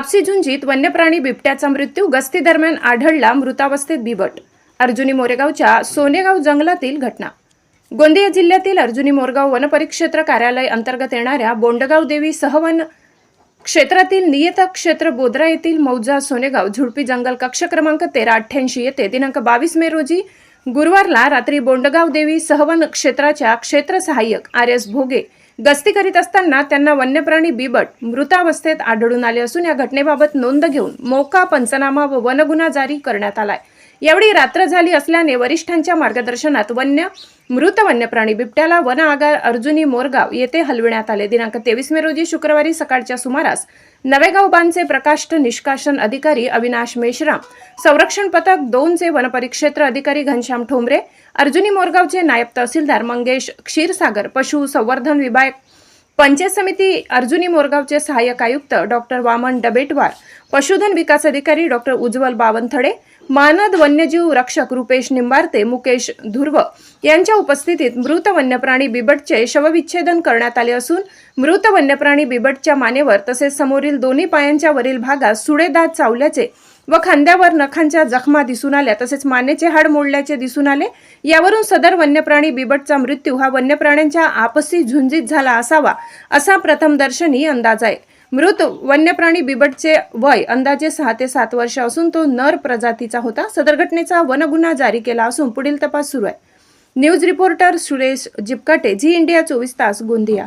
कापसी झुंजीत वन्यप्राणी बिबट्याचा मृत्यू गस्ती दरम्यान आढळला मृतावस्थेत बिबट. अर्जुनी मोरेगावच्या सोनेगाव जंगलातील घटना. गोंदिया जिल्ह्यातील अर्जुनी मोरगाव वनपरिक्षेत्र कार्यालय अंतर्गत येणाऱ्या बोंडगाव देवी सहवन क्षेत्रातील नियत क्षेत्र बोद्रा येथील मौजा सोनेगाव झुडपी जंगल कक्ष क्रमांक तेरा अठ्ठ्याऐंशी येथे दिनांक बावीस मे रोजी गुरुवारला रात्री बोंडगाव देवी सहवन क्षेत्राच्या क्षेत्र सहाय्यक आर एस भोगे गस्ती करीत असताना त्यांना वन्यप्राणी बिबट मृतावस्थेत आढळून आले असून या घटनेबाबत नोंद घेऊन मोका पंचनामा व वनगुन्हा जारी करण्यात आलाय. यावेळी रात्र झाली असल्याने वरिष्ठांच्या मार्गदर्शनात वन्य मृत वन्यप्राणी बिबट्याला वन आगार अर्जुनी मोरगाव येथे हलविण्यात आले. दिनांक तेवीस मे रोजी शुक्रवारी सकाळच्या सुमारास नवेगाव बांधचे प्रकाष्ठ निष्कासन अधिकारी अविनाश मेश्राम संरक्षण पथक दोनचे वनपरिक्षेत्र अधिकारी घनश्याम ठोंबरे अर्जुनी मोरगावचे नायब तहसीलदार मंगेश क्षीरसागर पशु संवर्धन विभाग पंचायत समिती अर्जुनी मोरगावचे सहाय्यक आयुक्त डॉक्टर वामन डबेटवार पशुधन विकास अधिकारी डॉक्टर उज्ज्वल बावनथडे मानद वन्यजीव रक्षक रुपेश निंबार्ते मुकेश धुर्व यांच्या उपस्थितीत मृत वन्यप्राणी बिबटचे शवविच्छेदन करण्यात आले असून मृत वन्यप्राणी बिबटच्या मानेवर तसेच समोरील दोन्ही पायांच्या वरील भागात सुडेदात चावल्याचे व खांद्यावर नखांच्या जखमा दिसून आल्या. तसेच मानेचे हाड मोडल्याचे दिसून आले. यावरून सदर वन्यप्राणी बिबटचा मृत्यू हा वन्यप्राण्यांच्या आपसी झुंजीत झाला असावा असा प्रथमदर्शनी अंदाज आहे. मृत वन्यप्राणी बिबटचे वय अंदाजे सहा ते सात वर्ष असून तो नर प्रजातीचा होता. सदर घटनेचा वनगुन्हा जारी केला असून पुढील तपास सुरू आहे. News reporter Suresh Jipkate Zee India चोवीस तास गोंदिया.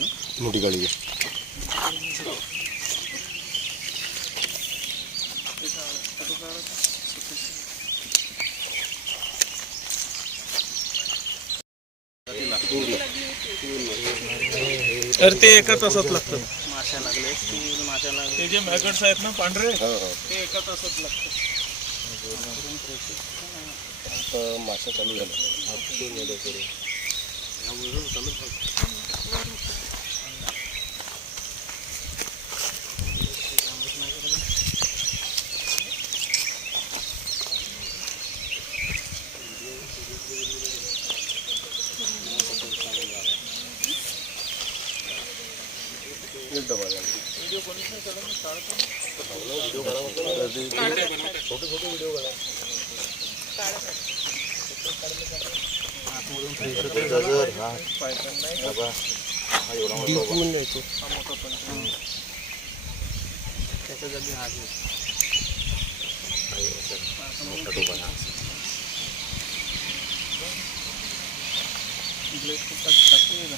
आहे तर ते एका तासात लागतं. माश्या लागले स्टील माश्या लागले. ते जे मॅगट्स आहेत ना पांढरे? हो हो. ते एका तासात लागतं. आता मासा चालू झाला एक डबा झाला. छोटे छोटे व्हिडिओ काढा मोठा त्याच्या जागी हात मोठा टोपा टाकून